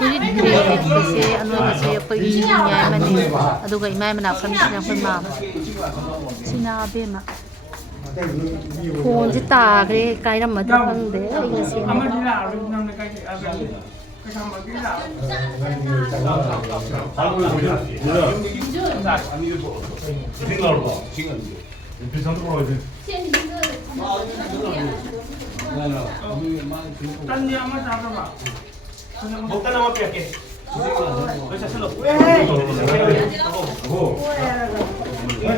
Kulit grade kasi ano kasi ako iinya man eh. Aduga imay man ako kami sinang mama. Sinabi ma. Phone จะตากเลยไกลน้ำมันจะพังเด้ออีกเสียง먹다 남아 뺄게.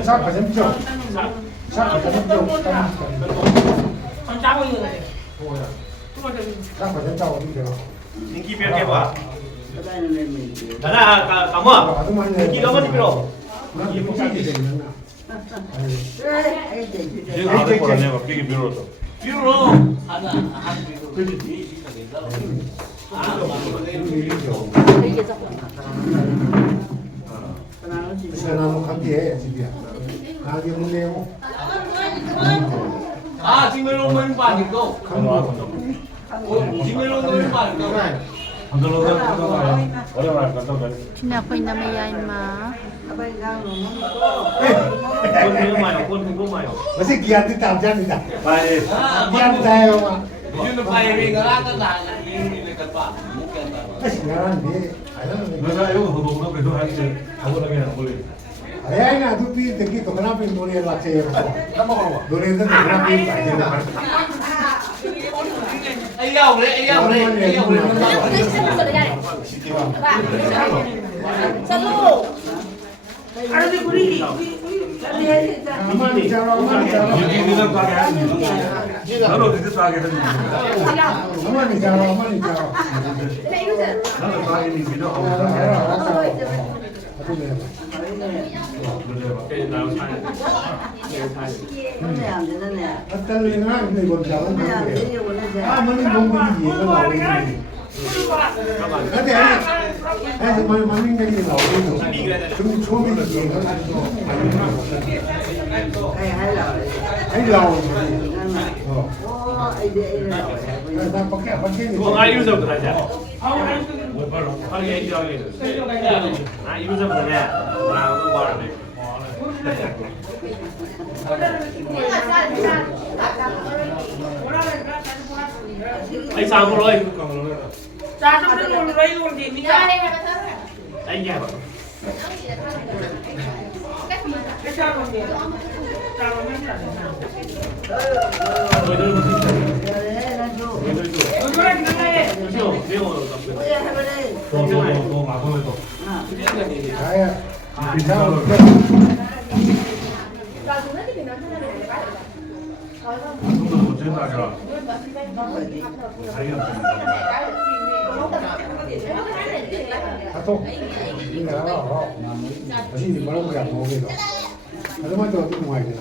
sak macam tu. Sak macam tu. Sak macam tu ni dia. 인기 뺄게 봐. 나나 가모. 인기 너무 필요. Ini mungkin dia ni. 얘가 안 할 거라 내가 되게 밀어줘. 필요. Sekarang kami dia dia. Lagi mulai. 아, 징글롱 거인 거 아니고? 징글롱 거인 거 아니고? 어려워할 것 같아. Tinapoy na may yain ma. quân cũng mày, quân cũng mày. Masih giat di tam jam dah. 빨리. Giat dah orang. Yun ang firing ka lang na yung nilikat pa. Sekarang ni. 내가 이거 너무 그래도 하기 아무렇게 안 걸려. Ayah ni adu pi teki tu kenapa mori lah cewek. Dulu itu kenapa pi baca. Ayaw re, ayaw re, ayaw re. Aman bicara, aman bicara. 여기는 가게 하는 나는 어디서 가게 하는 Aman bicara, aman bicara. 나는 가게 니 믿어. Aku ni. Betul ni nak ni buat jalan. Mana mungkin ni kalau ini. Nanti mana mana ni lagi lalu tu. Cuma ni ni. Hay lalu. Dah pakai ni. 아 이루서부터 가자. 빨리 얘기하게. 아 이루서부터네. 아 그거 말하네. 아이 사무로 해. anh nhà bảo Saya bicara. Atau ini kalau masih di malam yang mau gitu. Ada macam tu mau aja.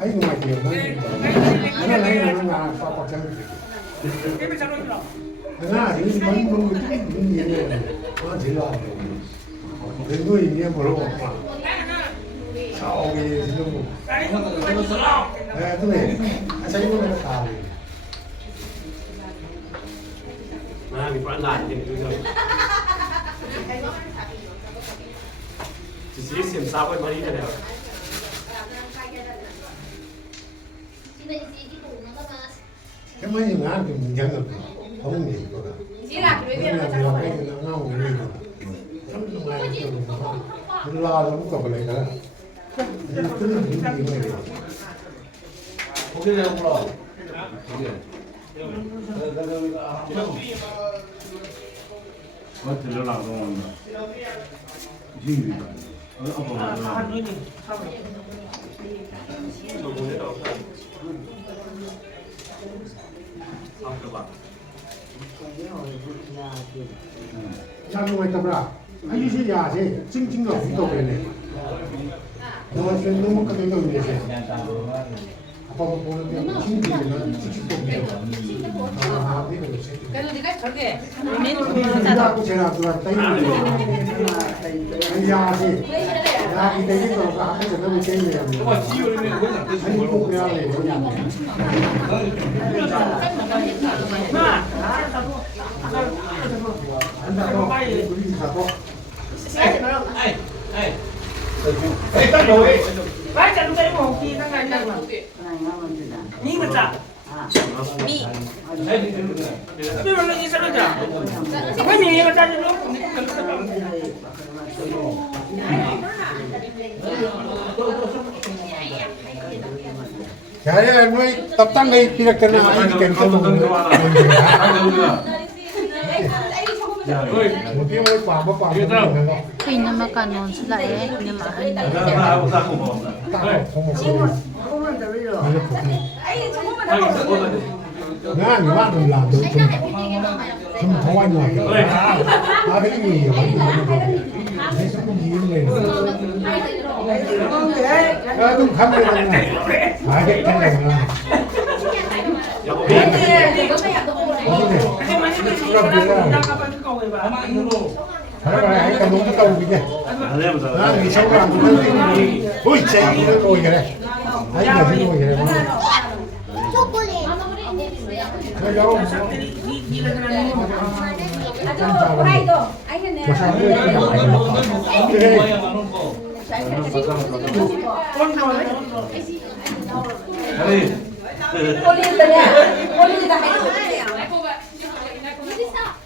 Ayo mau aja. Mana lain orang apa macam itu. Nah, ini mana mau ini ni. Mana jelas. Tentu ini baru apa. Sao cái gì đâu. Tu ni. Saya pun nak tahu. mà mình phải làm thì được rồi chỉ xem sao với mấy cái này Cái mấy người ăn thì mình nhận được không nghỉ có cả. Chỉ là cái việc là nó ngao nghỉ rồi. Trong ngày mình lo nó cũng còn lại cả. Cứ những gì này. 오케이, 내가 불러. 들려라 그러면 힘들다. Sao ngoài tập ra? Anh đi nhà chứ, chính là không tập này. Nó sẽ nó mất cái đâu như thế. 아빠 보는 게 친구들이나 직접적으로 아, 그래도 네가 저게 내가 제가 들어왔다 야지 야 이때 이거 앞에서 너무 재미야 아니 꼭 그래야 돼 우리 사고. 딱 너왜 vai chặt cái một chi nó ngay đây mà nhìn mà chặt nhưng mà nó như sao nó chặt có nhìn mà chặt cho nó Cái này nuôi tập tăng đây thì là cái nào anh kèm theo một tiếng mới quả bắp quả Khi nhưng mà cả non sẽ lại nhưng mà hay Nga người bạn mình làm được không không ai ngoài thấy gì vậy thấy sao không gì này cũng khăm đây này phải cái này là phải là anh cầm đúng cái câu kìa người sống làm ui chạy đi rồi kìa đây anh là đi rồi kìa đây đâu mà sao đây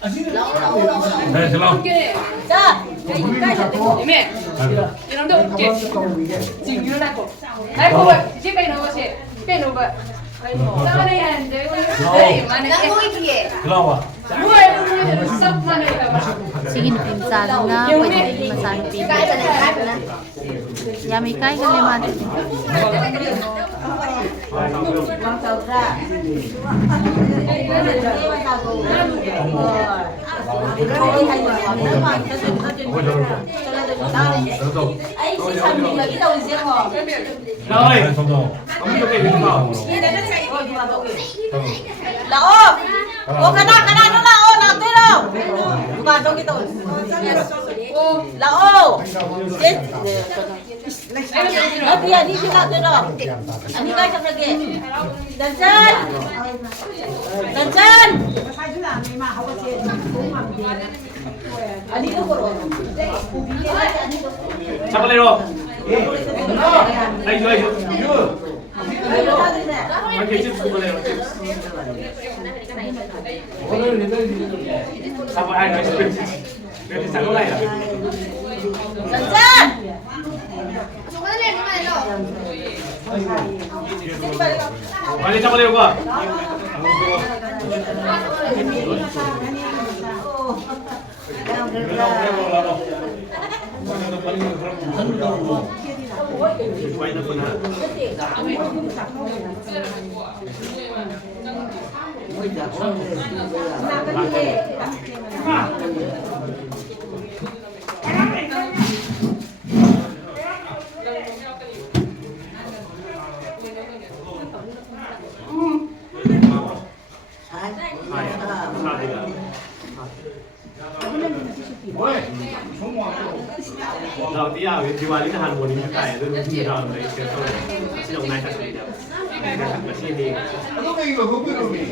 네, 들어. 자, 이메. 이런 데 올게. 지금 일어나고. 아이고, 집에 있는 것이 집에 있는 거. 싸워야 하는데 왜 많은 게 들어와. 뭐야 썩 많은 거. sige na pinsan na pwede masan pin ya may kai ka naman rồi 네, 성공. không có cái gì không là ô cái đó nó là ô nào tới đâu và trong cái tôi là ô chết nó kia đi chưa nào tới đâu anh đi ngay trong kia đàn chân anh đi đâu rồi chắc lên rồi anh chưa anh kia chưa lên rồi sao mà ai nói chuyện cái thì sáng này à đàn chân 빨리 잡아내고 와. Đầu tiên là cái Diwali là Hàn Quốc đi cái rồi rồi đấy cái tôi sử dụng này thật sự đẹp cái machine đi mà sao cái gì vậy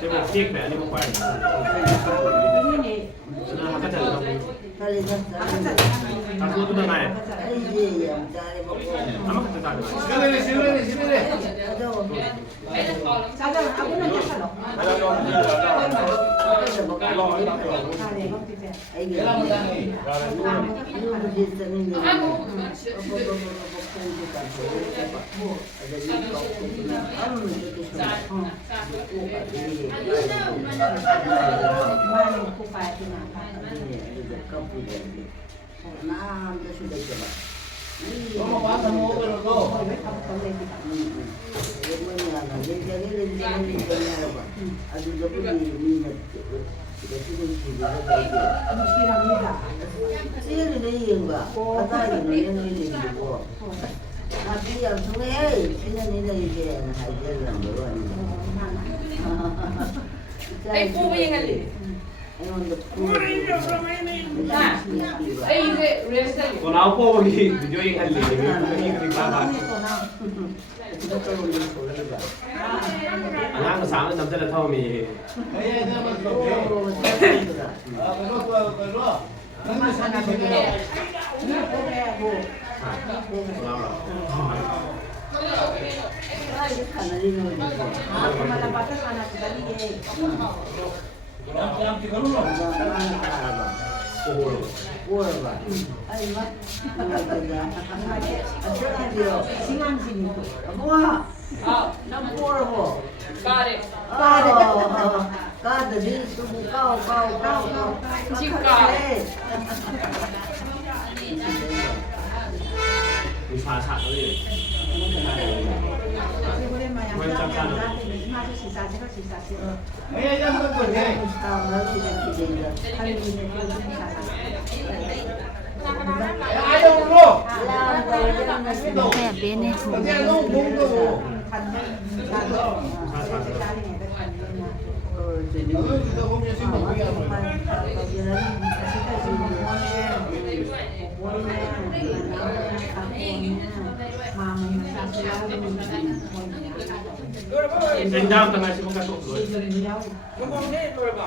cái một chiếc này nhưng mà quay nó có thể là nó cứ từ này nó mất từ từ Vamos a pasar un poco todo. Đây phu bây giờ gì? Đây 이제 rest Còn áo cô thì vô yên hành lì thì đi ba bạn. Anh ăn sáng lên nằm trên là thâu mì. Mình phá sạc cái gì? Quên chăm chăm được. Ai đâu luôn. Mẹ bên này thủ. Anh đam tầm này sẽ không cắt sụp rồi. Không không thế rồi bà.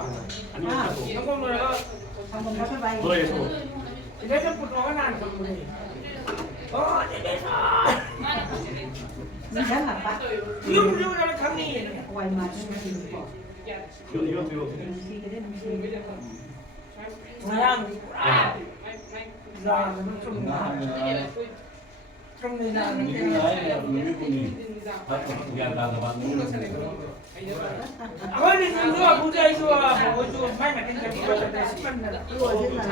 Anh cắt sụp. Không không rồi đó. Rồi sụp. Để cho phụ nó nàn của mình. Để sao? Yêu là thằng này. Yêu. Rằng nó trông trong này là ôi đi xuống rồi cũng dây xuống rồi mai mà cái gì đó là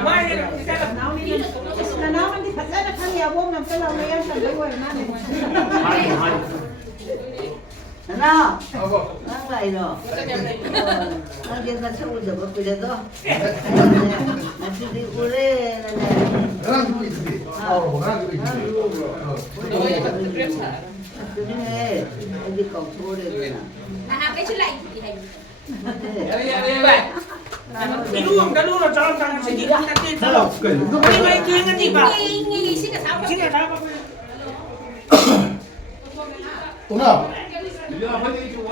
mai cái là nó mình đi phát ra thằng nhà vốn làm cái lâu này em phải quay mà mình Hai. Nó ăn lại rồi ăn cái gì sao giờ bữa giờ đó ăn đi ule 나랑 좀 있지. 나랑 좀 있지. cái đi cầu thua đây cái chữ lạnh thì thành cái luôn là cho thằng sẽ đi ăn cái gì đó cái này kia cái gì bà nghi xin là sao xin là sao 누나, Bây giờ phải đi chùa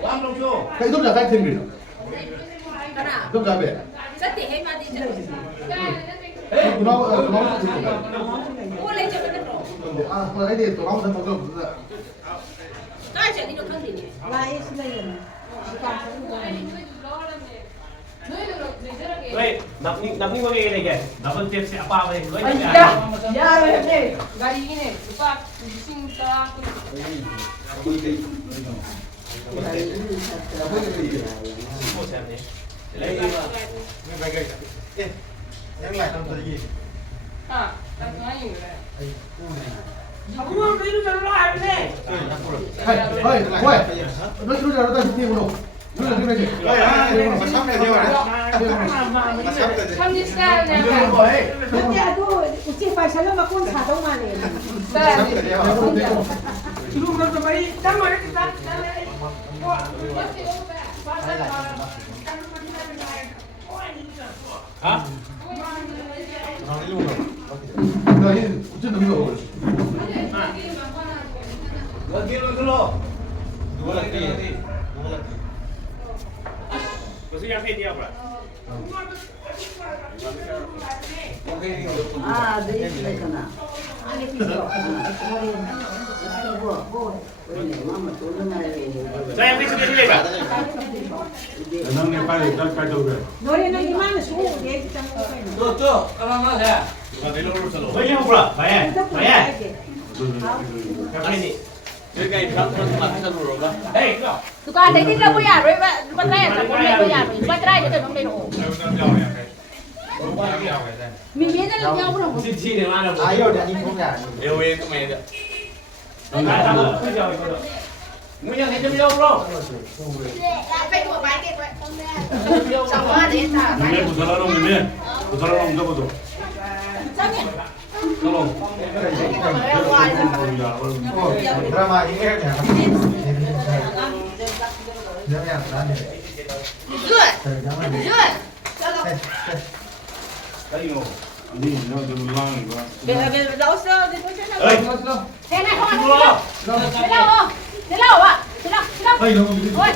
Quang trong chùa. cái giúp giả tay thêm gì? cái nào giúp giả về. rất thì hay mà đi chơi 누나, 누나 듣고 가. mua lên cho cái đó 아, cái này tôi nói thật một câu. cái chuyện đi được không gì lại xin đây Đây, nắp những cái này kìa. Nắp bên tiếp sẽ qua đây. ya rồi đây gari ini lupa sing ta Một xem nhé. Lấy à đang nói gì vậy không muốn đi nó lại này Hey, quay. Nó giúp giả tay thêm một. Giúp giả thêm này. tham gia nè 근데 아도 우찌 파샬로 막고 사동 말이에요. lúc đó tụi mày đang nói cái gì Hả? 나 이제 어째 넘겨 버렸어. Lagi lagi lo. Dua lagi. Có gì ăn thêm nhiều vậy? à đấy đây cả nào 아니 그죠? mà tôi này Cho em cái gì đây vậy? 너네 빨리 빨리 오래. 노래는 이만은 수고 얘기 좀 해요. Tuh, orang mana ya? Với nhau bro, phải em. Phải em. Cà phê đi. Cái này khắp thân mặt thân rồi đó. Hey, go. tụi con thấy thích đâu có nhà rồi bạn này là con này có nhà rồi bắt trai cho tụi nó lên ổ mình biết là 티티네 말아. 아이요, 내가 인공이야. 에오에 꿈에. 나도 그죠 이거. 문양 해좀 열어. 눈에 부살하는 눈에 부살하는 잡아도. 드라마 이게 그냥 그냥 나네. 아이고. 아니, 내가 좀 이상한 거야. Thế này không ăn không? Thế nào không? Thế nào ạ? Thế nào? Thế nào? 아이, 너무 믿기. Ôi.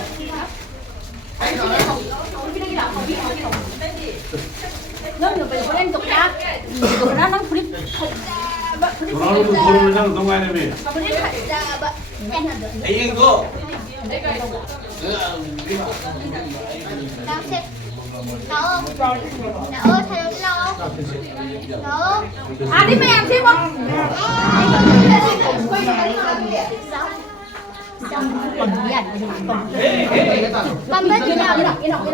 Nó được về con tục nha. Được nó flip. 도라로도 도로를 향 동아내미. 에이 이거. À đi mẹ em xem không? Con biết thế nào? Cái nào?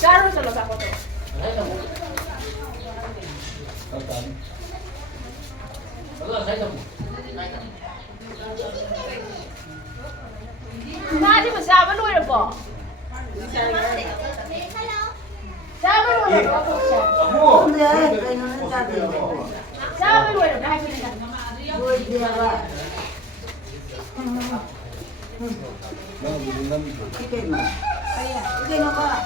Claro, se lo saco todo. Má chứ mà sao mới nuôi được bò? Sao mới nuôi được bò? Không được, cây nó ra từ Sao mới nuôi được hai mươi này? nuôi được ạ. Cái cây mà. Cái cây nó có ạ.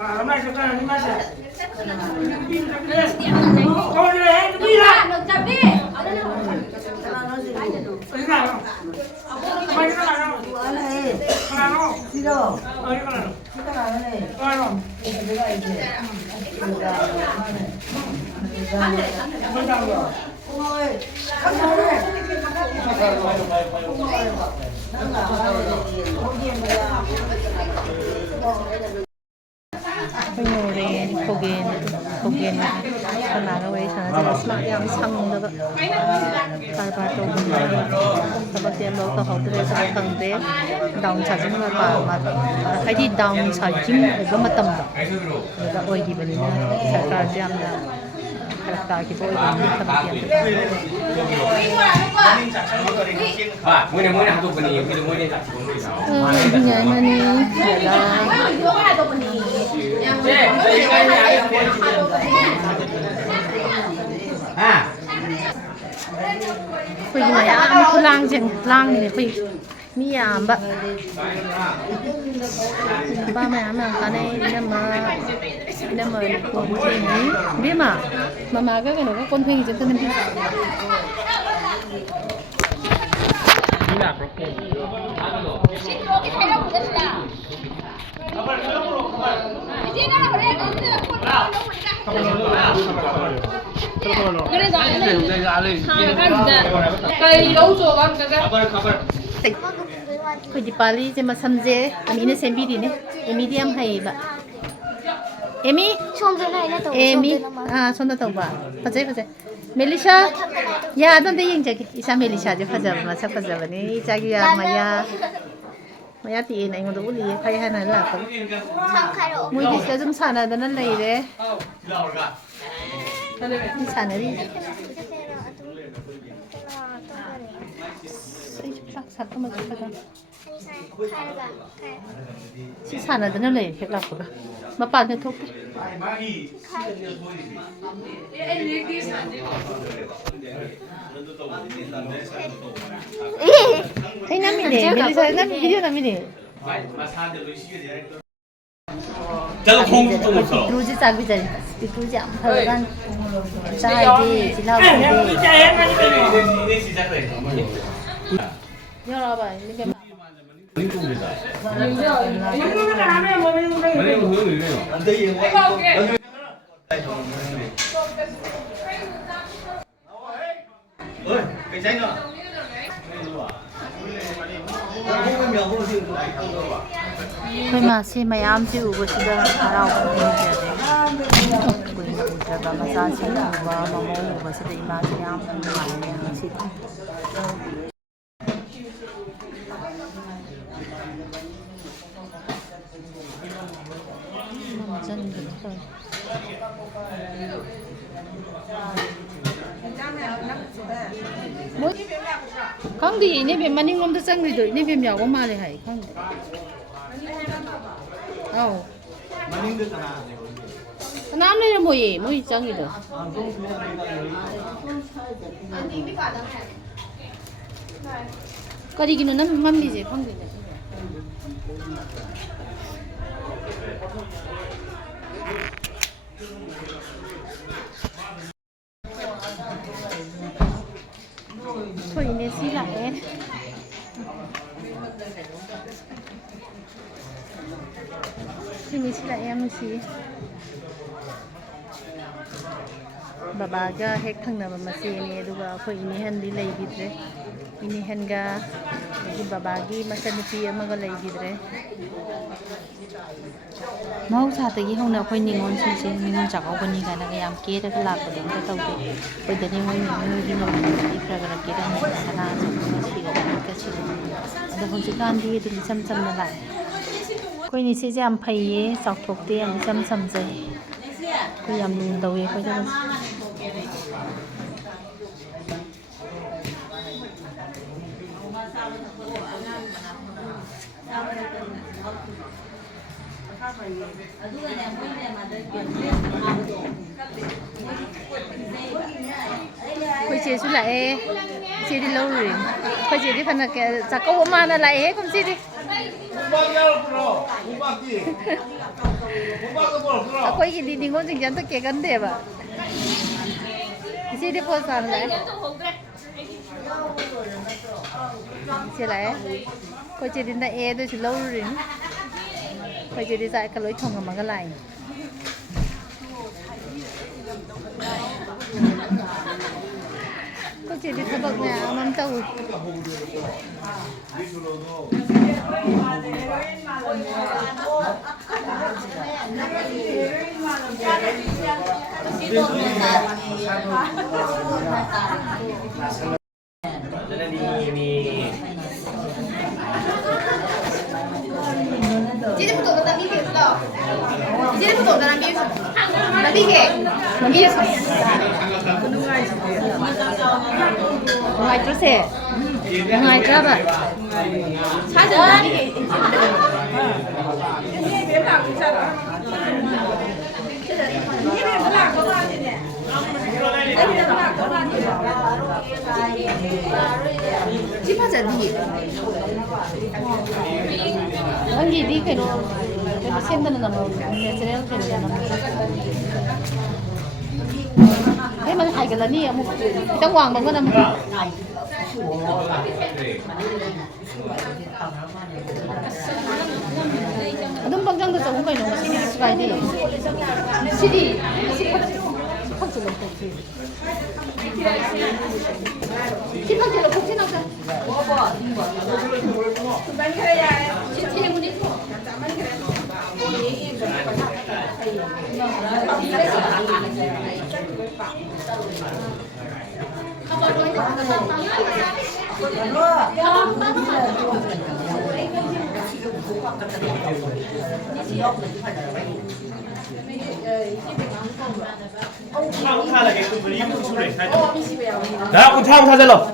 Ah, mas sekarang ni masa. Kau ni eh, ni lah. Được chập đi. Ini lah. Mai sekarang lah. Ở đây. Sekarang lah. Đi đâu? Oh, ini lah. Cái nào đây này? Sekarang lah. Cái này gì? Betul lah. Ôi, không đâu đây. 고개는 나가고 있잖아. 스마트한 상도가 발발도 sabagyan lo ka hotel sa khangde down charging ma ba haidi down charging ba matam da oi gi bani na sarkar jam na karakta ki boy ni sabagyan ba muna hato pa niya pero muna sa segundo isa nya mani la ha pui ma ya ni kulang jeng lang ni pui mi ya ba ba ma ma ka nei na ma ko ji ni bi ma ga cái nó có con phi chứ tôi mình 그래서 cây đấu chùa con cái Kau di Bali je masam je, Ami ni sembi di ni, Ami diam hai ba. Ami? Ami, sonda tau ba. Pajai. Melisha, ya adon de yeng jagi. Isa Melisha je pajab masa pajab ni. Jagi ya Maya ti na ingo do uli kai hana la ko. Mui di sa jum sana da nan lai re. Ni sana ri. Satu macam apa? Si sana dah nak leh hek apa? Bapa ni thok. Eh, nami ni, bila saya nami video nami ni. Jangan kongsi tu muka. Teruji cabai jadi, teruji am. Kan, cahaya di, silau di. Ini sisa tu. Ya apa? Ini kan. ơi cái tranh nữa ခွေးမဆေးမယမ်းစီဦးကိုစတဲ့အားအောင်ကိုကြည့်တယ်ကိုင်းဦးကြတာမစားချင်ဘူးဘာမမောဘူးဘာစတဲ့မာစီယမ်းဘူးစီ真的对。 강디 이네 많이 놈도 짱리도 이네 뱀야고 말해 하이 강디. 아우. 많이 힘들잖아. 남네는 뭐이 짱이도. 거리기는 남 맘미지 강디네. 소인의 시라에 소인의 시라에 아무시 바바가 핵 탕나바 마시니 누가 소인의 한디 레이비드레 이니 한가 이 바바기 마사누피 아마가 레이비드레 mahausaꯗꯒꯤ ꯍꯧꯅ ꯑꯩꯈꯣꯏ ꯅꯤꯉꯣꯜꯁꯤꯡꯁꯦ ꯅꯤꯉꯣꯜ ꯆꯥꯛꯀꯧꯕꯅꯤ ꯀꯥꯏꯅꯒ ꯌꯥꯝ ꯀꯦꯔꯒ ꯂꯥꯛꯄꯗꯣ ꯑꯝꯇ ꯇꯧꯗꯦ ꯑꯩꯈꯣꯏꯗ ꯅꯤꯉꯣꯜꯒꯤ ꯅꯣꯡꯃꯗꯤ ꯈꯔ ꯈꯔ ꯀꯦꯔꯝꯃꯤ ꯁꯅꯥ ꯆꯠꯄꯒ ꯁꯤꯔꯒ ꯃꯤꯠꯀ ꯁꯤꯔꯒ ꯑꯗꯣ ꯍꯧꯖꯤꯛꯀꯥꯟꯗꯤ ꯑꯗꯨꯝ ꯏꯆꯝ ꯆꯝꯅ ꯂꯥꯛꯑꯦ ꯑꯩꯈꯣꯏ ꯅꯤꯁꯤꯁꯦ ꯌꯥꯝ ꯐꯩꯌꯦ ꯆꯥꯎꯊꯣꯛꯇꯦ ꯌꯥꯝ ꯏꯆꯝ ꯆꯝꯖꯩ ꯑꯩꯈꯣꯏ ꯌꯥꯝ ꯂꯨꯅ ꯇꯧꯋꯦ ꯑꯩꯈꯣꯏꯗ khôi chế xuống lại chế đi lâu rồi khôi chế đi phần là cái chắc câu mà là lại hết không chế đi khôi chế đi ngon chừng chắn tất cả vấn đề mà chế đi phố sàn lại chế lại khôi chế đi lại e tôi chỉ lâu rồi khôi chế đi dạy cái lối thòng mà cái lại có chị đi thăm bậc nhà mắm tàu 이제부터 나 비겠어. 이제부터 나 비겠어. 나 비게. 나 비겠어. ngoài chỗ xe ngoài chỗ bạn 사진 나 비게. 집하자 니. 언니 니 cái xem nó nằm nhà sẽ đeo cái nhà nằm thế mà hai cái là ni một trong hoàng bằng cái nằm đúng bằng trong tôi cũng phải nói vài đi CD không chịu được gì khi không chịu được không chịu được Không tha là cái công lý của chú này thay. Đó, con tha ra rồi.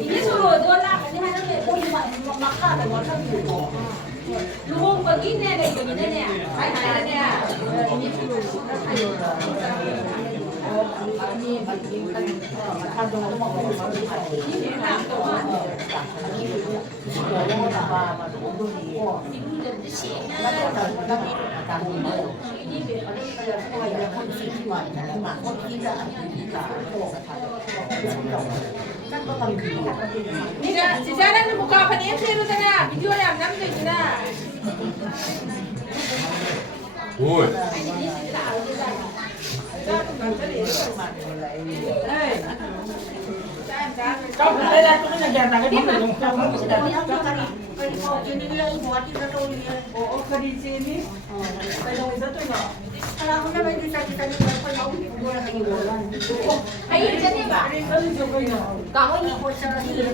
이게 서로 놀라. 아니 하는 게 우리 막 막하다 뭐 하는 거. luong begini deh begini nih hai nih si Sarah ini buka apa nih sih sana video yang namanya sana Ui. Kau đây là tôi là nhà cái biết rồi không sẽ đặt hay chứ nhỉ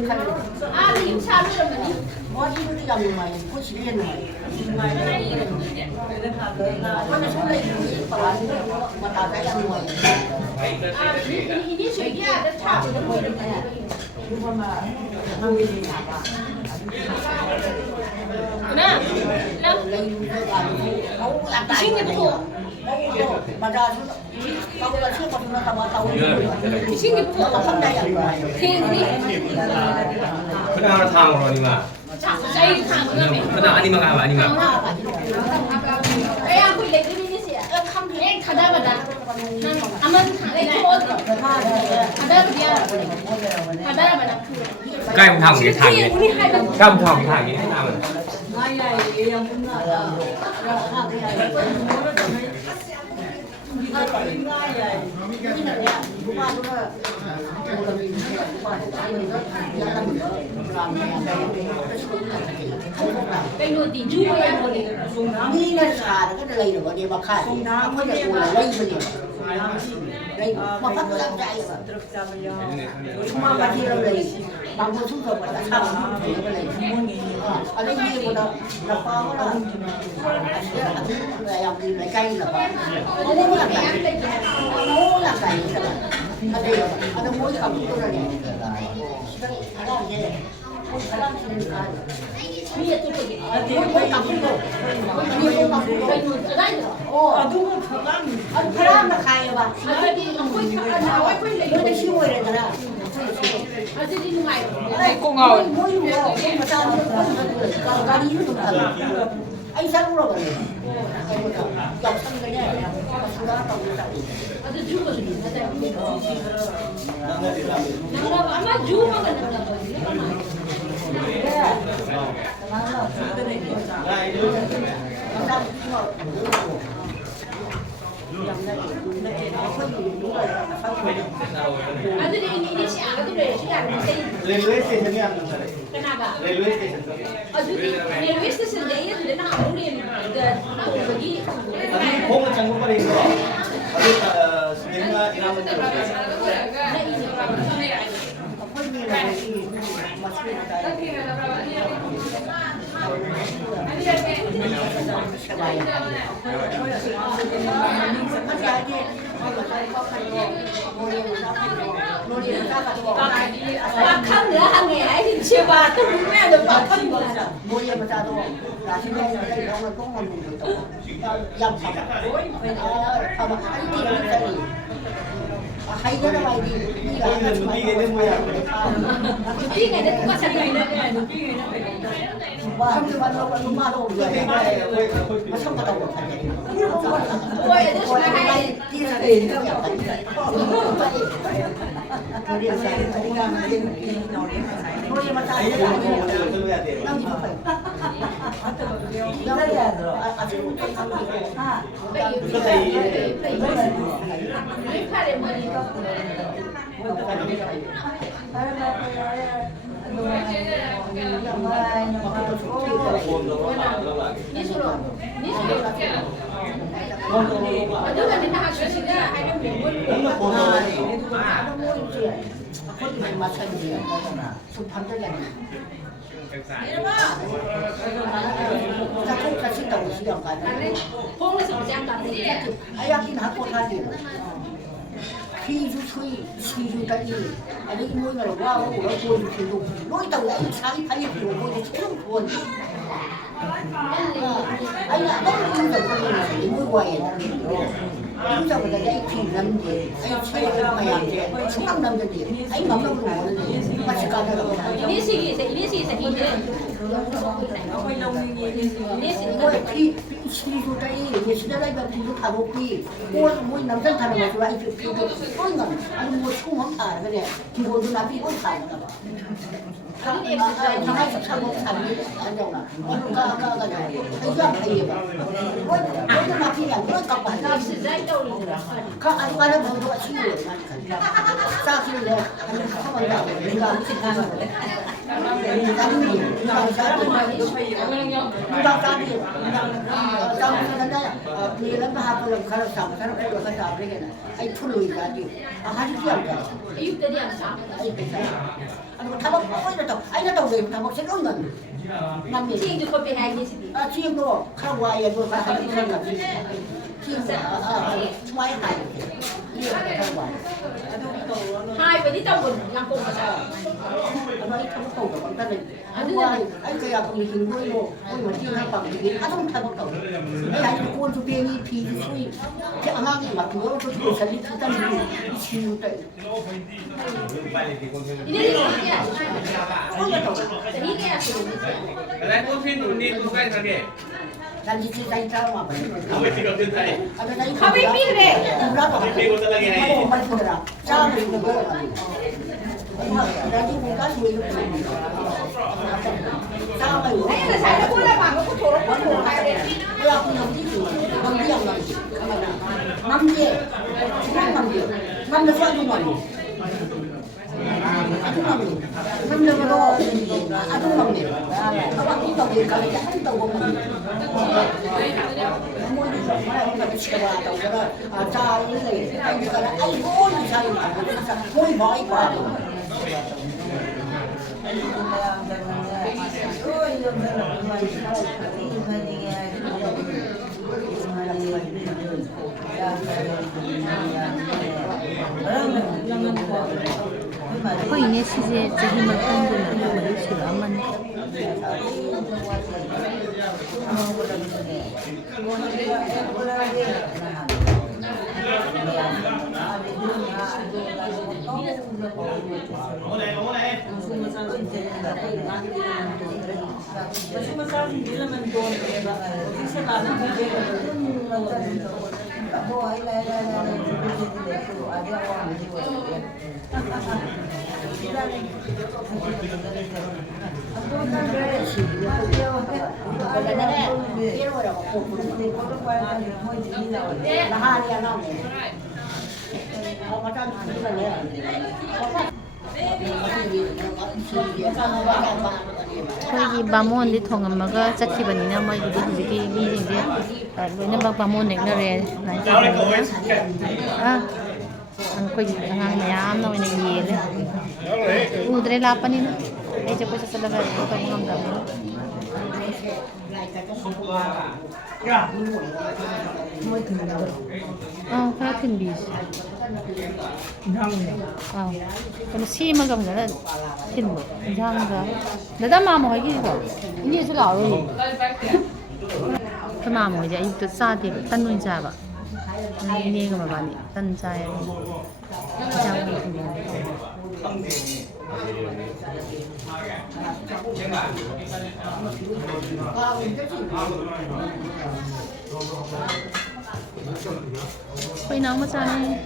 bạn có cái gì à thì chúng sao luôn mà ini sudah ada tahap Nah, isinya betul. Isinya betul. Kenapa thang rồi đi mà? Saya thang rồi. Kenapa ani mang apa ani mang? Aku lihat ini sih. Kamu ada apa? Aman ada kod. Ada dia. Ada apa? Các em thằng cái thằng này. Các em thằng thằng này thế nào mà? Cái nuôi thì chú ơi nuôi thì đi lên xà cái này được đi mà khai không có được lấy bây giờ đây mà phát ra chạy mà bắt đi lấy bằng một số rồi mà đã xong cái này ở đây như một đó là có là làm gì lại cây là có muốn làm gì muốn làm gì ở đây ở đây muốn cầm tôi này bây giờ tôi phải cầm cái 사람 가요 봐. 이거 쉬워야 되잖아. Anh sao rồi vậy? Dọc sông cái này, sông đó tàu đi tàu. Ama juga kan ada di Indonesia itu deh sudah Railway station nya kenapa railway station railway station dia itu dia nak urin dan pergi home changu par ingo adu sinema iraman makan lah hàng ngày thì chưa ba tôi cũng nghe được makan mua gì mà cha tôi là xin đây đây đâu mà có ngon được đâu dòng sọc không anh đi là cái gì hay đó là bài gì đi là cái gì đi ngày đó cũng có sẵn ngày đó không thì bạn đâu bạn mà đâu vậy mà không có đâu ôi itu sudah hay đi ra đây đâu nhập thành đi ra đây đi ra đây mua gì mà cha tôi làm gì làm gì phải đây là à chứ không Itu kan kita hasilnya ada minggu. Không là gì chẳng cả. ayakin hako tadi khi du suy khi du tadi ada ngôi mà wow nó buồn thì đủ nói tàu lại sáng thấy thì ngôi thì không buồn Anh ạ, đó là những người con người thì vui quầy nhưng giờ người ta dạy thì làm gì anh chơi cái mày làm gì chúng ta làm gì anh ngắm đâu ngủ gì mà chỉ cần là ini sih ini ini 뭐 피 시주다이 예시다가 비도 타고피 뭐 남자 타는 거 좋아해 피도 그런 아니 뭐 처음 타 그래 기본도 나 피고 타는 거 가만히 참고 타는 게 아니잖아 가가가 이거 해야 봐 뭐도 나 피야 뭐 갖고 안 가 아니 가는 번호가 신고를 싸기를 아니 가만 봐 내가 hai với đi tàu mình làm cùng mà sao anh cái à cũng hình đôi bộ mà đi hai bằng thì không thay đổi đâu cái này cũng quan trọng bên đi thì suy cái anh ấy mà cứ tôi sẽ đi thứ tân đi chiều đấy ini dia oh ya tahu ini dia Cái con phim tụi đi tụi cái thằng kì. dan di sini tahu apa Awet tiga puluh tadi. kami pilih Tapi kau tak lagi naik. oh macam mana jangan itu jadi bukan milik sama itu đây là sai của là mà có thổ có thổ hai đây dia punya itu dia nanti kemana enam dia satu mana năm mươi đô, đúng không nhỉ? Các bạn đi tàu điện cả này chắc tàu không? Mua đi rồi mà không phải xe qua tàu đó, cha như này, anh cái này anh vốn thì sao mà không vội quá. Koy ne size zahi makan dun na mari sulaman. Koy bamon di thong amaga chakhi bani na mai di hujiki mi jing de loina ba bamon nek na re na ji ang koy ang mayam na ina yele udre la pani na e je ko sa laga ko pa ngam da khá thình bì còn xi mà cầm cái là thình một rang ra để ta mà mọi cái gì như thế nào rồi cái mà mọi cái ít chút xa thì tân nuôi già vậy nghe cái mà bạn tân trai rang đi Khoai nóng mà sao này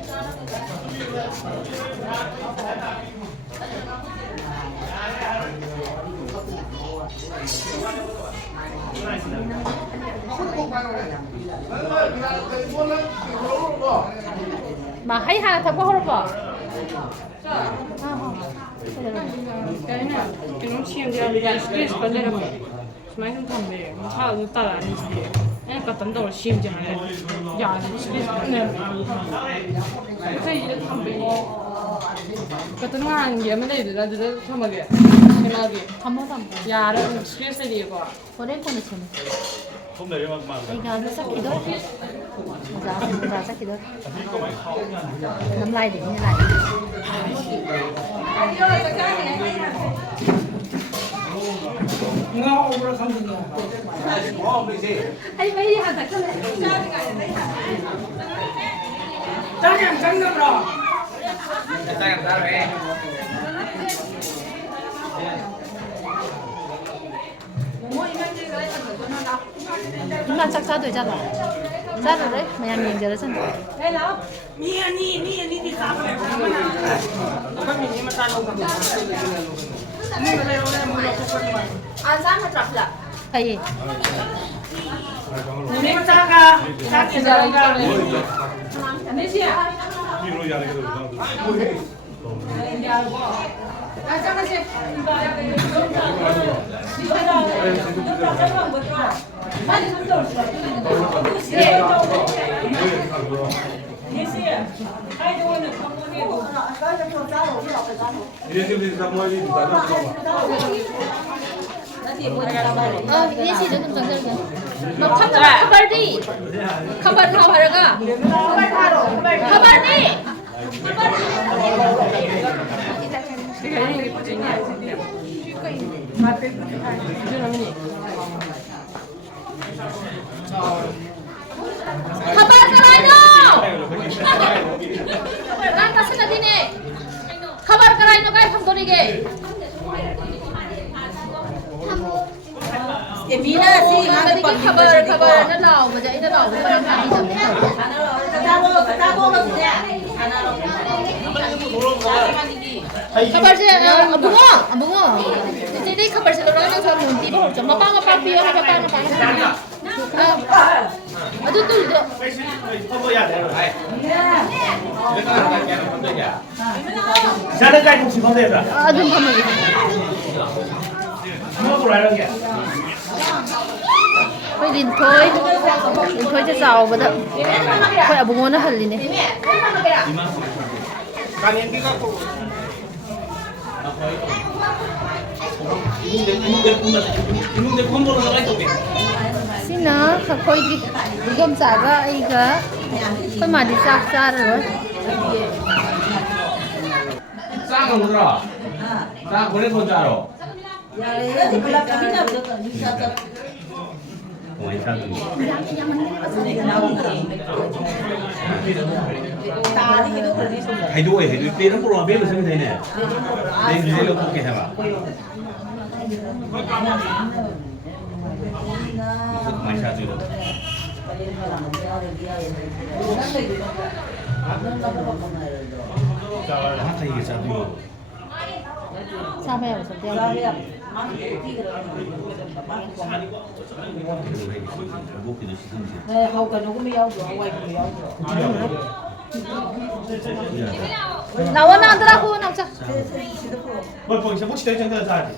mà hay hà thật có hộp à cái này cái nó chiên đi ăn cái stress cái này mà mấy thằng thằng này nó chả được ta là như thế em có tận đầu chiên chứ này giờ stress cái này cái gì đó thằng bị cái tận ngang gì mà đây là được thằng mà cái nào cái thầm không thầm giờ đó stress cái gì vậy có đấy con được không Không để mà anh nó sắc kỳ đốt giá sắc kỳ đốt nắm lại để như này Nga obra kami niya. Ay, may hihata ka na. Tangan, tangan bro. Jangan taruh 누나 짝 짜도 있잖아. 짜르래? 그냥 연결해서. Ni di kafe. Kami ni matanong kami. Ni meron mo ko. Ansan hatrap la. 아예. Ni mataka. Sa tindaga. Ano siya? 이로 야래 그래도 Ansan kasi. 이래서 사모아지 나도 예시 좀 정정해. 너 카바디. 카바 타 바르가. 카바디. 카바 कराइनो. Nang kasi na din eh. Kabar कराइनो काय हम करेंगे. Emina si Kadi kabar na lao mo dyan, ina lao mo parang kami sabi. Kabar siya, abungo. Hindi kabar sila lang sa munti ba? Mapanga piyo na mapanga. Ado to ito. Sana kayo kung si Mondera. Adun pa mag. Ano ko rin yan? Thôi đình thôi. Đình thôi cho giàu vào đó. Thôi à bố ngô nó hẳn lên này. Xin nó, thôi đi gom xả ra ấy cả. Thôi mà đi xa rồi. 싸가 뭐더라? 싸 보내본 줄 알아. 해도 때는 보러 배를 쓰면 되네. 내 기대를 뽑게 해봐. 많이 사주고. 한타 이게 사주고. Sao sao tiêu. hầu cần nó cũng yêu rồi, quay cũng yêu rồi. 나와 나더라고 나자. 뭘 보이세요? 혹시 대전 사지?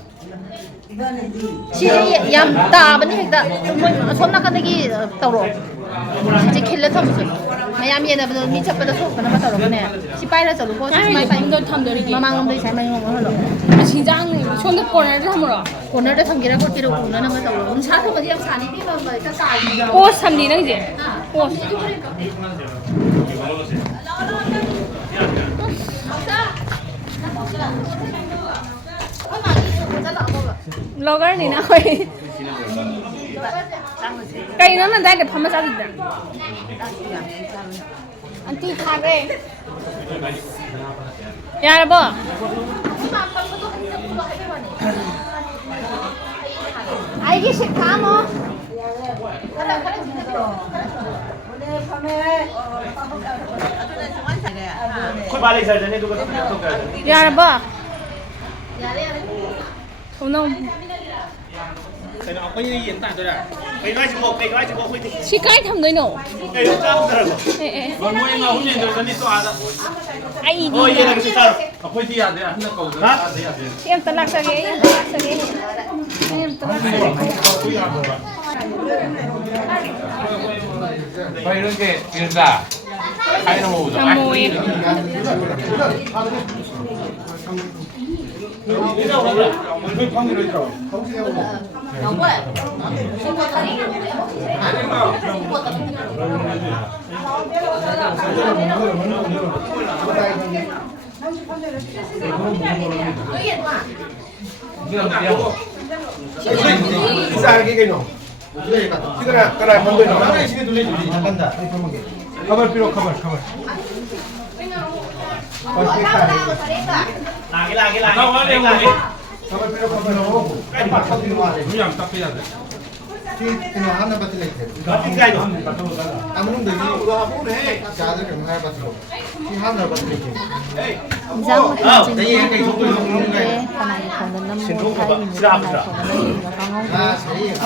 시 얌따 버니 했다. 손 나가기 떠로. 이제 킬러 탐수. 마야미 에나 버 미쳤다 속나 봐 떠로 거네. 시 빠이라 저로 고 마이 빠이 도 탐더리. 마망도 잘 많이 먹어 하러. 시장 손도 꼬내를 삼으러. 오늘도 삼기라고 뒤로 오늘은 거 떠로. 사서 뭐 그냥 사니 비면 뭐 다 싸. 꽃 삼리는 이제. 꽃. Logger này nó hơi cây nó là đây để phá mất sao được anh ti khai về ya là bơ ai cái shit cá mà 콜 발레 잘 전에 누가 똑똑해. ya là bơ không đâu cái nó có như hiện tại tôi đã. Cái nói chừng một cái đi. chỉ cái thầm đấy nổ cái nó trang ra rồi. 뭐 뭐인가 혼자 있는 전에 또 하다. ai đi 어, 얘가 그렇게 따로. 거의 뒤야 돼. 한나 거. 나? em tân lạc sang em tân lạc sang em tân lạc 뭐 이런 게 이런다. 아이는 뭐 보자. sang mồi 얼굴 방으로 있어. Đúng rồi. Không có gì. 이거 이상하게 이노. 시그나 까라 먼저 이노. 나는 시계 돌려주지. 잠깐다. 가발 필요 가발. 나와 내가 가발 필요 가발로. 깜빡 터뜨리는 거 아니야. 그냥 딱 해야 돼. 그냥 하나 받을 때. 이가 이거 아무런 데지. 자들 좀 하나 받고. 이 하나 받을 때. 인장 같은 진인데 하나의 건너는 못하는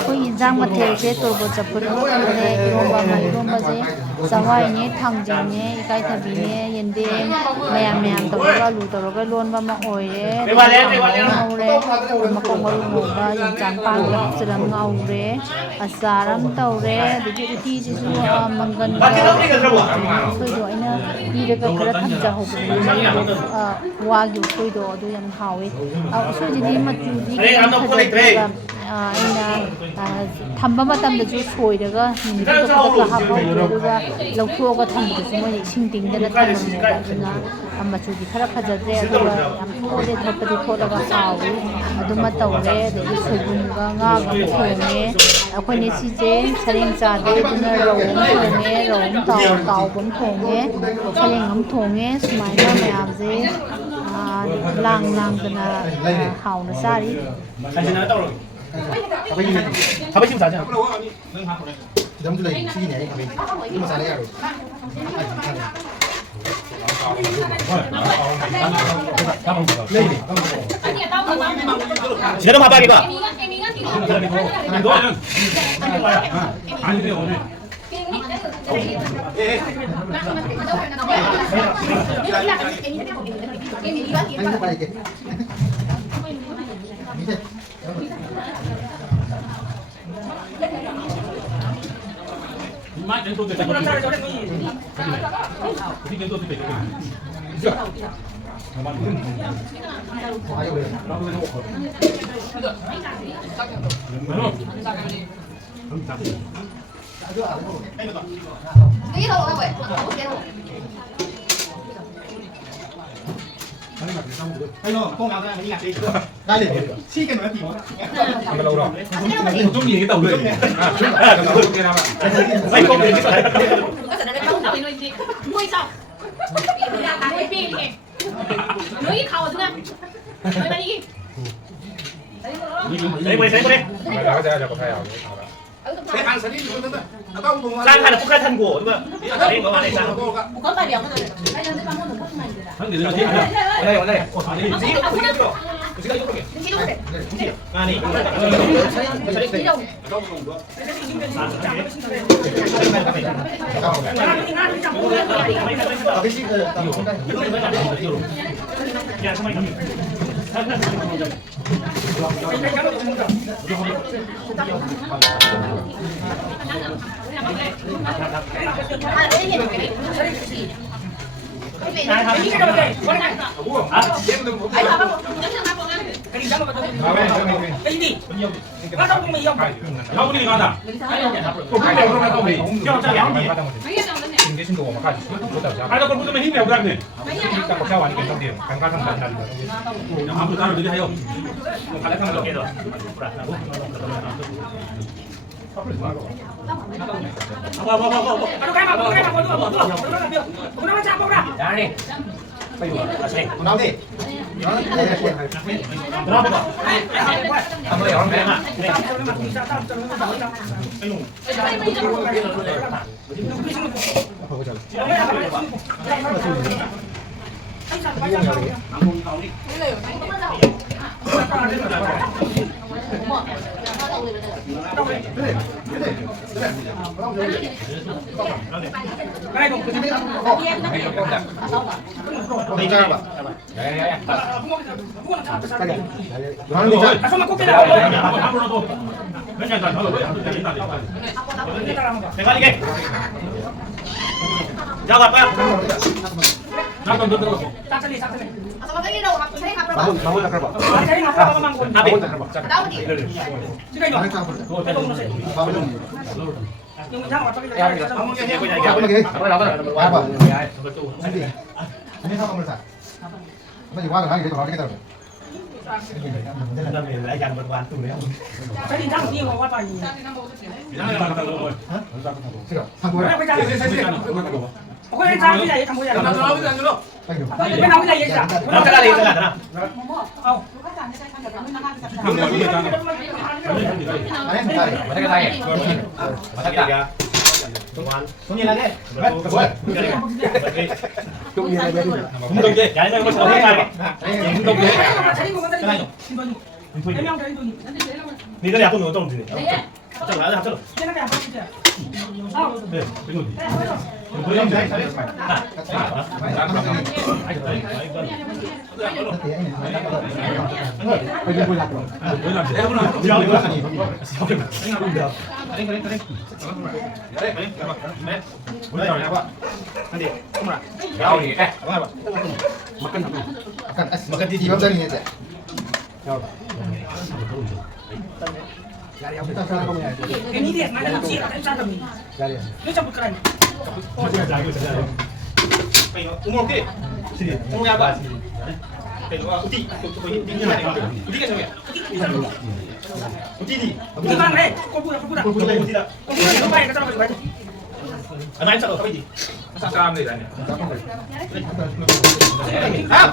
그 인장 마텔제 돌보자 부르는데 이런바제 사와이네 탕제네 이카이타비네 옌데 매양 떠가 루더가 론바마 오예 오래 마콩마루가 인장 빵 쓰람 나오래 아사람 떠래 디디지수 망간가 소이도 아이나 이래가 그렇 탐자하고 와규 소이도 아주 양 하위 소이지 마주디 가져가 아이나 담바 마담도 소이다가 민주도 하고 그러가 럭투어가 담도 뭐 싱딩데나 담는 거구나 아마 주디 카라카자데 아두가 양포데 덮어디 포다가 하위 아두마 떠래 데 소군가 나가 통에 아코니 시제 사랭자데 그나 롬 통에 롬 통에 사랭 통에 수마이나 매암제 랑랑드나 하우나 사리 사진을 따로 가보시면 사진 남들 시기네. 이거 잘해야 돼. 지금 봐봐 이거 아니 오늘 아니 봐 이게. 마 젠도 돼. 우리 젠도 돼. Hay nó con nào ra mà đi ngặt đi. Đây để xí cái nữa thì 안 갈라오라. 좀 얘기했다 그래. 아이 꼭 이렇게 나가자 자꾸 사야. 짠 하나 똑같은 거 누가 다른 거 안에 짠. 근데 내가 제일 아니 야 정말 나무리 가다. 또 그때 그러면 또 우리 뼈짜 양이. 이게 신도 뭐 가지. 아나 그 무슨 힘이 없다 그래. 일단 거기서 와니까 좀 돼요. 강가상 다니는 거. 아무 다른 일이 해요. 갈아타는 거 깨도. 아니 nào đi. 한번 열면 내가 이게 나가 봐. 나도 너 들어. Anh đi. Anh đi sao không được sao? Nó chỉ qua được hai cái đó cái đâu. จะทำเป็นรายการวันๆตู้แล้ว 자리 당 뒤에 와봐 이. 미안해 나갔다 너. 왜 자? 거기 자 우리 야 강 보자. 나 나오지 안 들어. 왜 나오지 얘 자. 나가라 이거 나가라. 아우. 손이 나게. 운동계 얇은 거 저기 잘 봐. 운동계. 자리 먹는다. 신도니. 대명 자리 도니. 니들이 앞으로 어떤 분이네. 자, 나도 합쳐. 내가 안 보지. 아우. 네, 이거지. Makan di bawah ni aja. ini dia mana nak siap tak ada ni. Dia cabut keran. Umur ke? Sini. Umur apa? Uti. Uti kan saya? Uti ni. Uti kan kau buat. Uti dah. Kau buat baik kata baik. Ada yang satu apa ni? Sakam ni dah ni. Ah.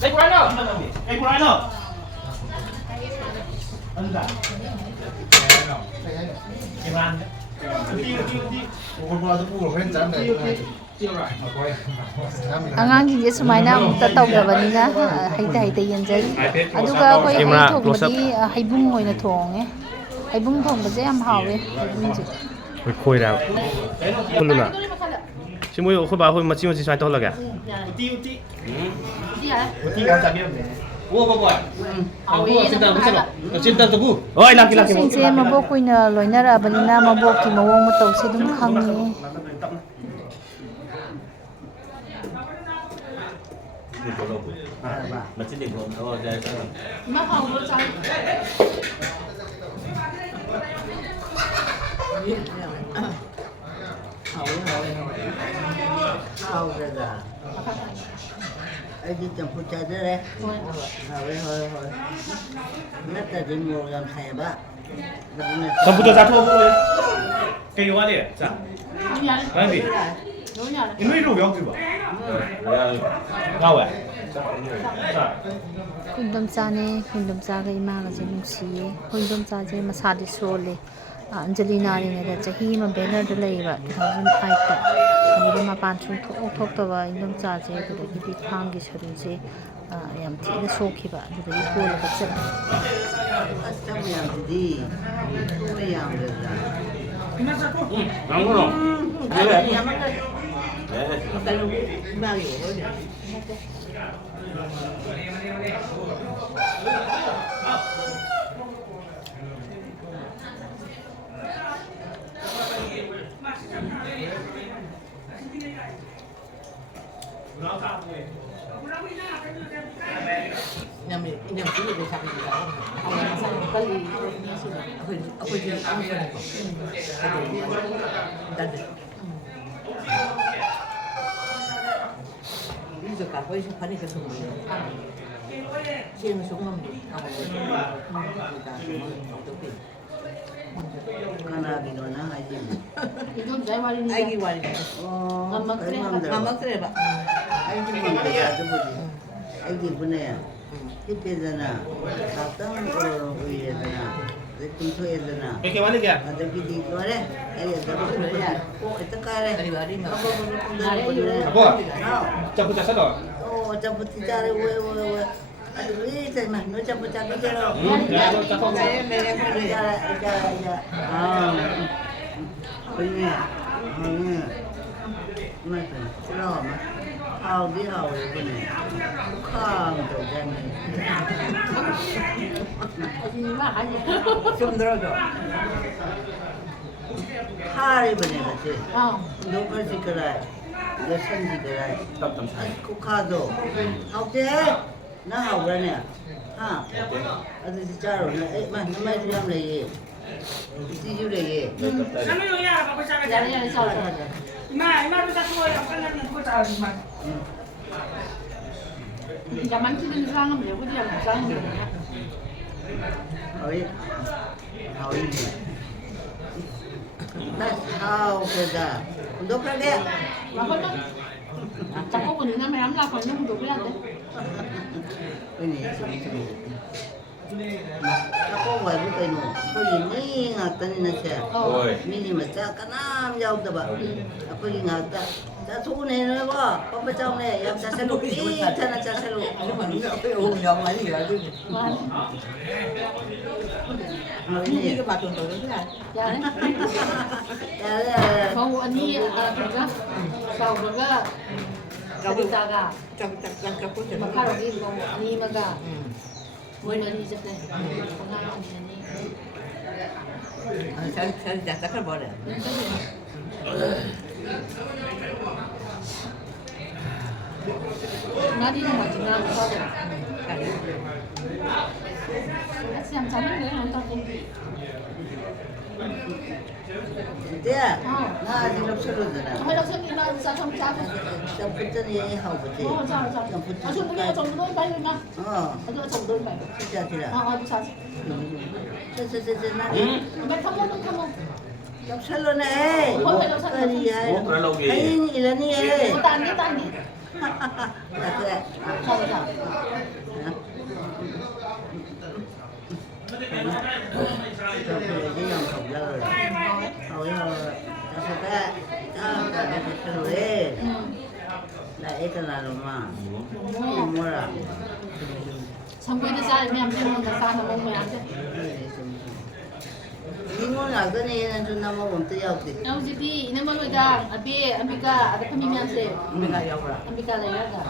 Saya kurang no. Saya kurang no. Anda. Gimana? Uti. Umur berapa tu? Umur berapa? ꯑꯉꯥꯡꯁꯤꯡꯁꯦ ꯁꯨꯃꯥꯏꯅ ꯑꯃꯨꯛꯇ ꯇꯧꯗꯕꯅꯤꯅ ꯍꯩꯇ ꯌꯦꯟꯖꯔꯤ ꯑꯗꯨꯒ ꯑꯩꯈꯣꯏ ꯍꯩ ꯊꯣꯡꯕꯗꯤ ꯍꯩꯕꯨꯡ ꯑꯣꯏꯅ ꯊꯣꯡꯉꯦ ꯍꯩꯕꯨꯡ ꯊꯣꯡꯕꯁꯦ ꯌꯥꯝ ꯍꯥꯎꯋꯦ ꯍꯩꯕꯨꯡꯁꯦ ꯈꯣꯏꯔ ꯐꯨꯜꯂꯨꯅ ꯁꯤ ꯃꯣꯏ ꯑꯩꯈꯣꯏ ꯕꯥ ꯍꯣꯏ ꯃꯆꯤ ꯁꯨꯃꯥꯏꯅ ꯇꯧꯍꯜꯂꯒꯦ Uti kan sabi mo. Wo. Cinta tebu. ꯍꯣꯏ ꯂꯥꯛꯀꯦ ꯁꯤꯡꯁꯦ ꯃꯕꯣꯛ ꯀꯨꯏꯅ ꯂꯣꯏꯅꯔꯛꯑꯕꯅꯤꯅ ꯃꯕꯣꯛꯀꯤ ꯃꯑꯣꯡ ꯃꯇꯧꯁꯦ ꯑꯗꯨꯝ ꯈꯪꯉꯦ Macam ni belum. Oh, dah. Đi chồng phụ trợ đó đấy. Hồi. Nó ta đi mua làm thẻ bác. Komputer satu apa ya? Kayu ada. Sa. Nanti. Ini lu yang tu ba? Ngau ya. ꯈꯨꯟꯗꯣꯝꯆꯥꯅꯦ ꯈꯨꯟꯗꯣꯝꯆꯥꯒ ꯏꯃꯥꯒꯁꯦ ꯅꯨꯡꯁꯤꯌꯦ ꯈꯨꯟꯗꯣꯝꯆꯥꯁꯦ ꯃꯁꯥꯗꯤ ꯁꯣꯜꯂꯦ ꯑꯟꯖꯂꯤ ꯅꯥꯔꯤꯉꯩꯗ ꯆꯍꯤ ꯑꯃ ꯕꯦꯅꯔꯗ ꯂꯩꯕ 2005ꯇ ꯑꯗꯨꯗ ꯃꯄꯥꯟ ꯁꯨꯡꯊꯣꯛ ꯊꯣꯛꯇꯕ ꯏꯟꯗꯣꯝꯆꯥꯁꯦ ꯑꯗꯨꯗꯒꯤꯗꯤ ꯈ꯭ꯋꯥꯡꯒꯤ ꯁꯔꯨꯁꯦ ꯌꯥꯝ ꯊꯤꯅ ꯁꯣꯛꯈꯤꯕ ꯑꯗꯨꯗꯒꯤ ꯄꯣꯜꯂꯒ ꯆꯠꯂꯦ Yang dulu dia sakit juga. Kalau masalah kali aku jadi angkat. Tadi. Ini juga kau itu panik ke semua. Siang semua aku. Karena gitu nah aja. Itu saya wali ni. Aji wali. Oh. Mamak tereba. Aji mamak ada budi. Aji punya ya. Kita sana. Datang orang uya sana. Itu sana. Pakai mana dia? Ada bidi tu ada. Ayo dapat punya. Oh itu kare. Apa boleh. Apa? Cabut satu. Oh cabut cari we. Aduh, saya mah, nu cabut-cabut je loh. Ya, cabut. Ya. Ini. Macam, slow mah. Hao di ni. Kam tu jadi. Sumdro tu. Hari benda tu. Dokar sikerai. Lesson sikerai. Kukado. Hao je. Nó học rồi nè, ha, thì cha rồi nè, mà nó mấy đứa này gì, đi du lịch gì, Sama yo ya, apa cara jalan sao? Ima bisa semua yang kan nak aku tahu ima. 야만 키는 사람은 외국이랑 사람이야. 어이 나 사오게다 너그러게 와걸로 자꾸 보니나 매람 나 걸는 거 누구야 돼? 자꾸 와이부 빼노 거기 닝았더니 나세 미니마자 까남 야우다봐 거기 나왔다 자 소문에는 봐 빠빠짱네 양자 살로 있잖아 자 살로 오냐 많이 가지고 이거 맞던 거구나 야래. 야야 Mau ani juga sauga kabutaga. Makaro din mau ani maga. Mau ani jepne. 잘 잡아 버려. Nadi mau tinggal saja. Siang camin deh nonton. 야, 나 지금 설거지나. Hay là xem đi nào sao trong cha. 좀 붙더니 하고 붙지. Sao sao. Ở chỗ này trồng đôi bay lên nha. 어, Ở chỗ trồng đôi bay. 진짜 지라. đi sao. 쎄쎄쎄쎄 나. Mẹ không muốn không muốn. 좀 설러네. 아니야. 아니 이러니 해. Tan đi. 나 그래. Sao sao. 그냥 không rồi sao ta rồi lại cái là mà mua ra Sampai dia saya memang memang sana mau main aja. Ini nak kan ni nanti nama untuk yang tu. Yang jadi ini mau megang, Ambika ada pemilihan sih. Mereka yang berapa? Ambika lagi ada.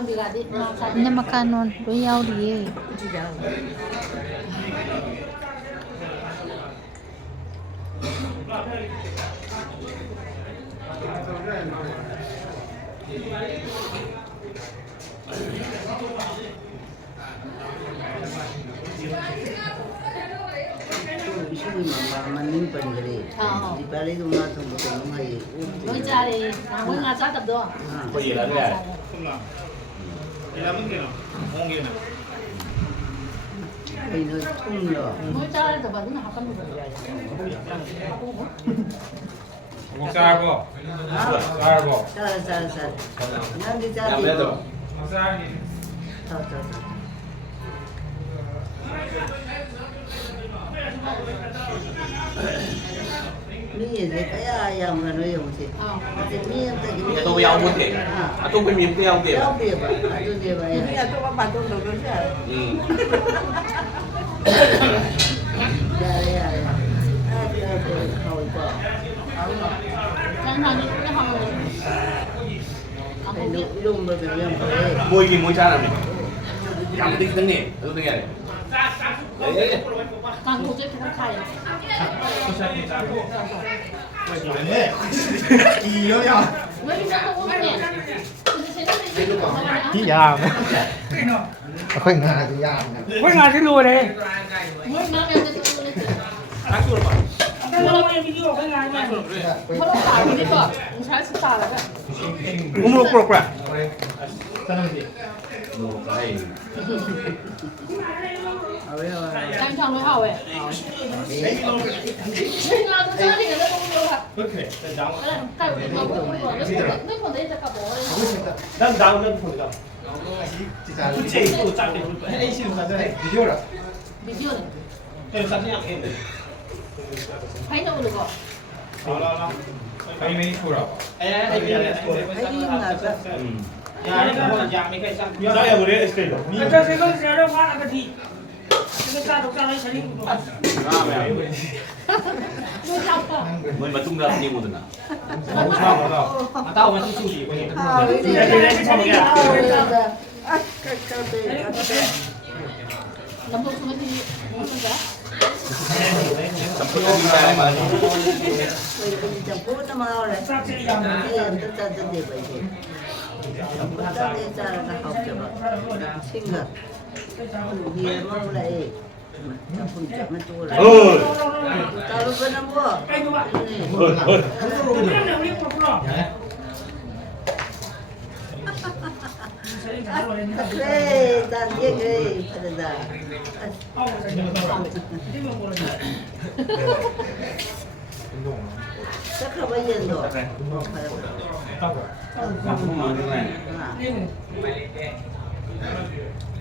Ambika di. Ini makanan, doyau dia. Manin pendiri. Di balik rumah tunggu tunggu hari. Noi cari, mau ngajar tak doang. có gì là thế Ini tung lo. Noi cari tak baru nak makan dulu. Salvo. Salvo. Sar. Nanti làm cari. thế rồi Tahu. Ni kaya ayam kan yang mesti. Tapi ni yang tadi. nhà tôi yêu muốn kể tôi bên miền tôi yêu kể Jauh dia pak. Itu dia pak. Ini atau apa patung dulu sih? Ya. Ada kau itu. Jangan hanya kita hamba. Belum berjalan boleh. môi gì môi cha là mình cảm tính tiếng nè tôi nghe này đấy Kan kucing kita kaya. Iya ya. Mau bisa kau ni. Chỉ già. Khơi ngà thì già. Quay ngài cái lùi đây. Mau nak yang itu. Cái lùi yang video quay ngài này. Kalau tak ini tu, saya suka lah. umur berapa một cái Căng thẳng với hậu ấy. Nhưng mà tôi chơi thì người ta không nhiều hả? 그렇게 Cái của tôi nước còn đấy là cả bộ đấy. 난 나오면 보자 진짜. 부채 있고 짝대 볼거 헤이시는 사자 비디오라 Video này. 그래서 사진 안 했는데 Thấy đâu được rồi. Kami may tura. Ini nak. Saya boleh escape. Cái cái xe đó quá là cái gì? Cái cha độc cha lấy xe đi. Tôi chọc cả. mình mà tung ra như một lần nào tao mà chú gì có gì Lắm lúc xuống thì muốn con giá. tập trung đi ra mà Campur nama orang. Iya, kita jadi baik. Kita ni cara nak học coba. Sehingga dia mau lagi. Campur jangan tu lah. Tahu kenapa? Cái này đi một lọ. 그래, 난 얘기 그러다. 잠깐만 얘도. 나쁘면 되네.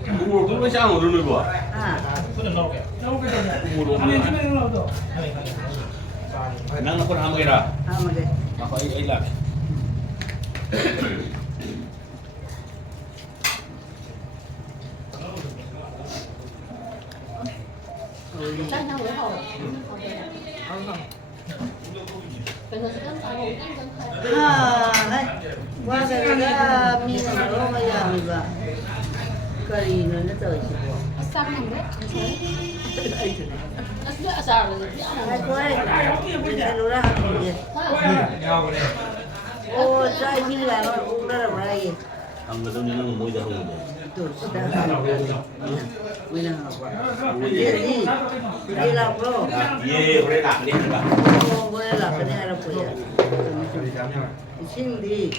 국물 끓는 샹 어디로 넣어? nang nó có ham cái đó mà có ấy là qua cái mi nó bây giờ mình vào curry nó tới chứ hai quay cái lúa ra ô trái như là nó cũng rất là hay không người ta nhớ nó mua ra không tôi sẽ bây giờ đi đi làm pro ye boleh nak ni kan boleh lah kena ada punya sini di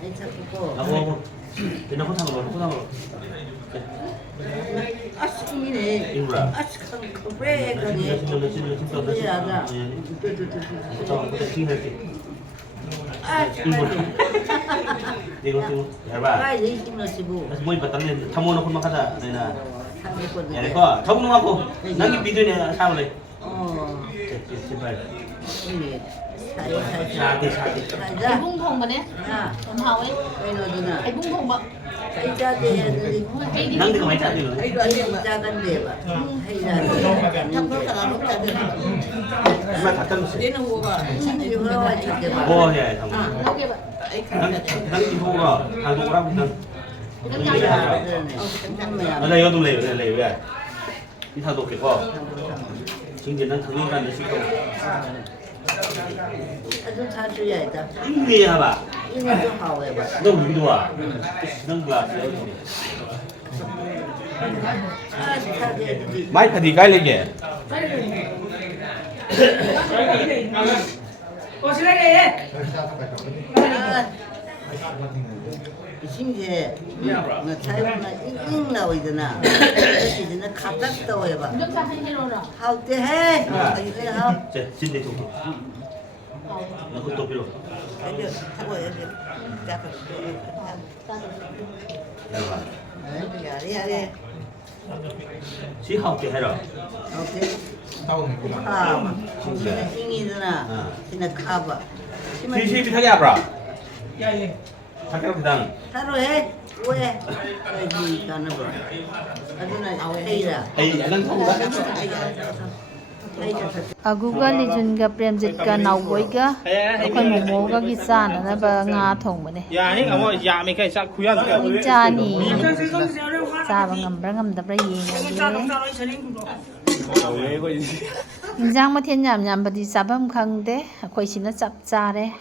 ini satu apa kena kau sama kau sama asing ini asing kepre kan ni ini ada Macam kita kira ke. Tengok tengok. Apa? Ay, ini kena sibuk. Semua ibadah ni, kamu nak pun makan tak? Nena. Ya lekor. Kamu nak apa? Nanti video ni sama le. Oh. Cepat. Ini. Sate. Cái bung thùng mà nè. Còn hậu ấy. Cái nào đi nào? Cái bung thùng ạ. Cái cha thì đi. Nanti kau main sate dulu. Cái đó đi cha kan dia, Pak. Hay là thằng nó cả nó cha dia. Cuma takkan mesti. Dia nak buat. Dia orang wajib dia, Pak. Oh ya, kamu. Nấu kia bạn. Nanti kau hàng orang kita. Ada yang tu le ya. Đi thao tục kìa. Chính trị năng thằng liên quan đến sự công. Aduh, satu ya itu. Ini apa? Ini tu hau ya, Pak. Dong begitu ah. Nang gelas. Mai phadi kai lên kìa. Cô xin lấy đi. 이게 나 차이나 잉 나오잖아. 그래서 나 갖다 떠야 봐. Nước ra hay hello rồi. 하우 때 해. 이제 하우. 자, 진대 좀. 나 그것도 필요. 이제 하고 이제 딱. 야야. 지 하우게 해라. 오케이. 아, 진짜 잉이잖아. 진짜 카바. 지 비타게 하라. 야 예. 잠깐 비당. 하루 해. 왜? 여기 가는 거. 아주나 해이라. 에이, 난 통과. Aguga Lijunga Premjit Nauboiga, Momoga Gisana, Naba Nga Tong. Ya ni kamu ya mi kai sak kuyan ka. Jani, Sabangam Brangam the Brain. Injang Matian Yam Yam, but the Sabam Kang de, a question of Sapzare.